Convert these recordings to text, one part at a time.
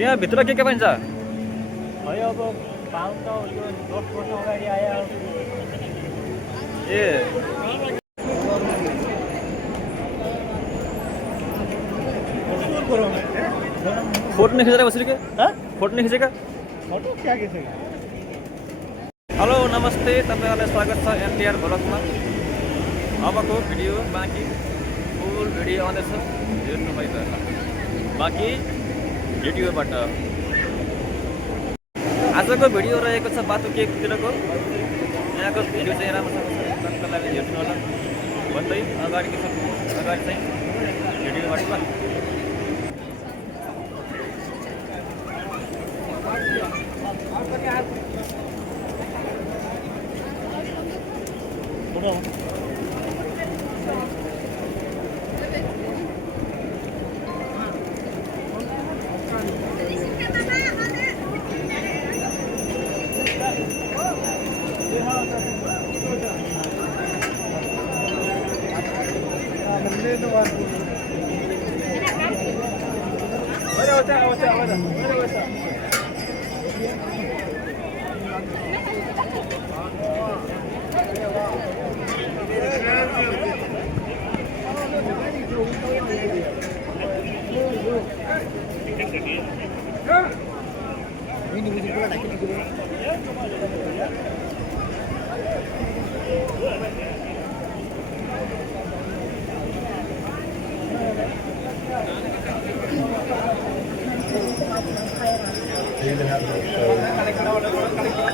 त्यहाँभित्र के पाइन्छ? भयो अब पाउँ त यो 10 वर्ष अगाडि आयो। ए फोटो नहीं खींचा बसरी के? फोटो नहीं खींचेगा? फोटो क्या खींचेगा? हेलो नमस्ते, तपाईहरुलाई स्वागत छ एनटीआर भ्लगमा। अबको भिडियो बाँकी फुल भिडियो आउँदैछ, हेर्नु भइ त बाँकी भिडियोबाट। आजको भिडियो रहेको छ बाटो केकतिरको। यहाँको भिडियो चाहिँ राम्रोसँग छ, तपाईहरुले हेर्नु होला भन्दै अगाडि चाहिँ भिडियोबाट ल।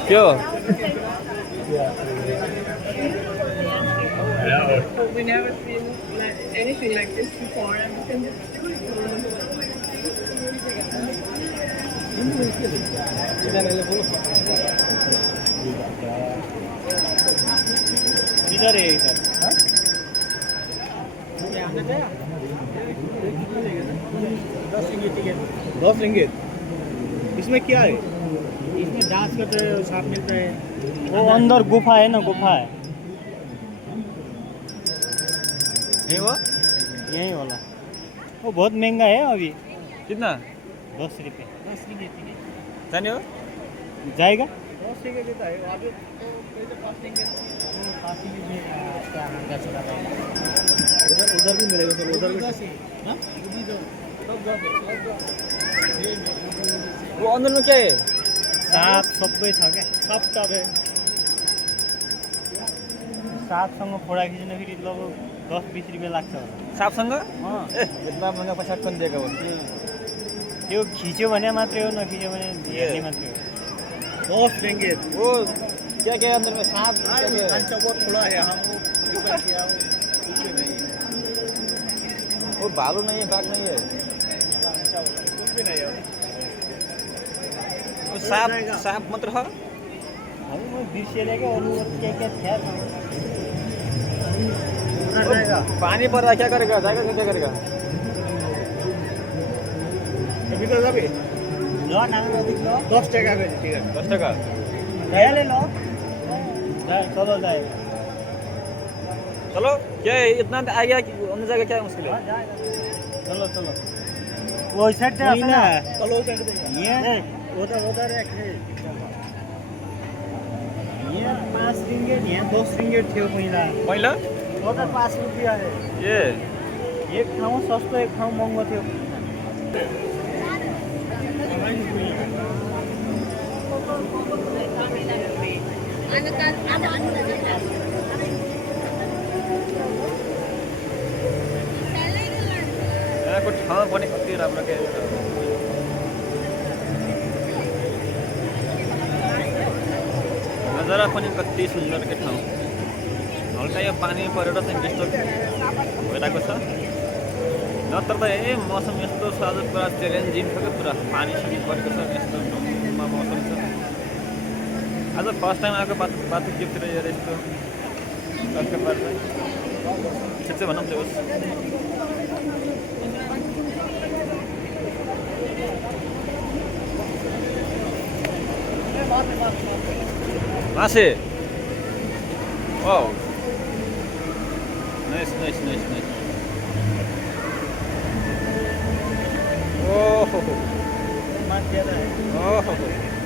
क्यों? We never seen anything like this before, and इधर है इधर। 10 रिंगित। इसमें क्या है? इसमें डांस करते हैं, सांप मिलता है। वो अंदर गुफा है ना, गुफा है। नहीं वो? यही वाला। वो बहुत महंगा है अभी। कितना? 10 रुपये। 10 रिंगित। जाने हो? जाएगा? 10 रिंगित देता है। अभी तो 5 रिंगित। उधर भी मिलेगा सर, उधर भी। हाँ? वो अंदर में क्या है? साप सबै छ क्या? साप है। सापसँग फोडा खिच्न फेरि लगभग 10-20 रुपियाँ लाग्छ होला। सापसँग? इतना महँगा पैसा कौन देगा वो? त्यो खिच्यो भने मात्रै हो, नखिच्यो भने हेर्ने मात्रै हो। 10 रिंगित। वो क्या क्या अंदर में सांप कांचा बहुत थोड़ा है, हम वो ऊपर किया वो कुछ नहीं है। वो भालू नहीं है, बाघ नहीं है, कुछ भी नहीं है। वो सांप मात्र है। हम वो दृश्य लेके और क्या क्या था पानी पर क्या करेगा? जाएगा क्या करेगा? अभी तो जाबे लो ना, 10 टका का टिकट। 10 टका गया ले लो। चलो जाएगा। चलो क्या है, इतना आ गया कि अंदर जाएगा क्या मुश्किल है? चलो चलो वो साइड से ना, चलो उधर ये उधर एक है। ये 5 रिंगिट, ये 10 रिंगिट थियो पहिला। उधर 5 रुपया है। ये एक ठाउँ सस्तो, एक ठाउँ महँगो थियो। यहाँको ठाउँ पनि कति राम्रो के नजारा पनि कति सुन्दर के ठाउँ। हल्का यो पानी परेर चाहिँ डिस्टर्ब भइरहेको छ, नत्र त मौसम यस्तो छ आज पुरा च्यालेन्जिङ छ क्या, पुरा पानी परेको छ, यस्तो ढुङ्गमा मौसम छ। आज फर्स्ट टाइम आएको बाटो केकतिर हेरेर यस्तो कस्तो पर्छ ठिक चाहिँ भनौँ त्यो होस्। मासे wow nice nice nice nice ओहो ज्यादा है। ओहो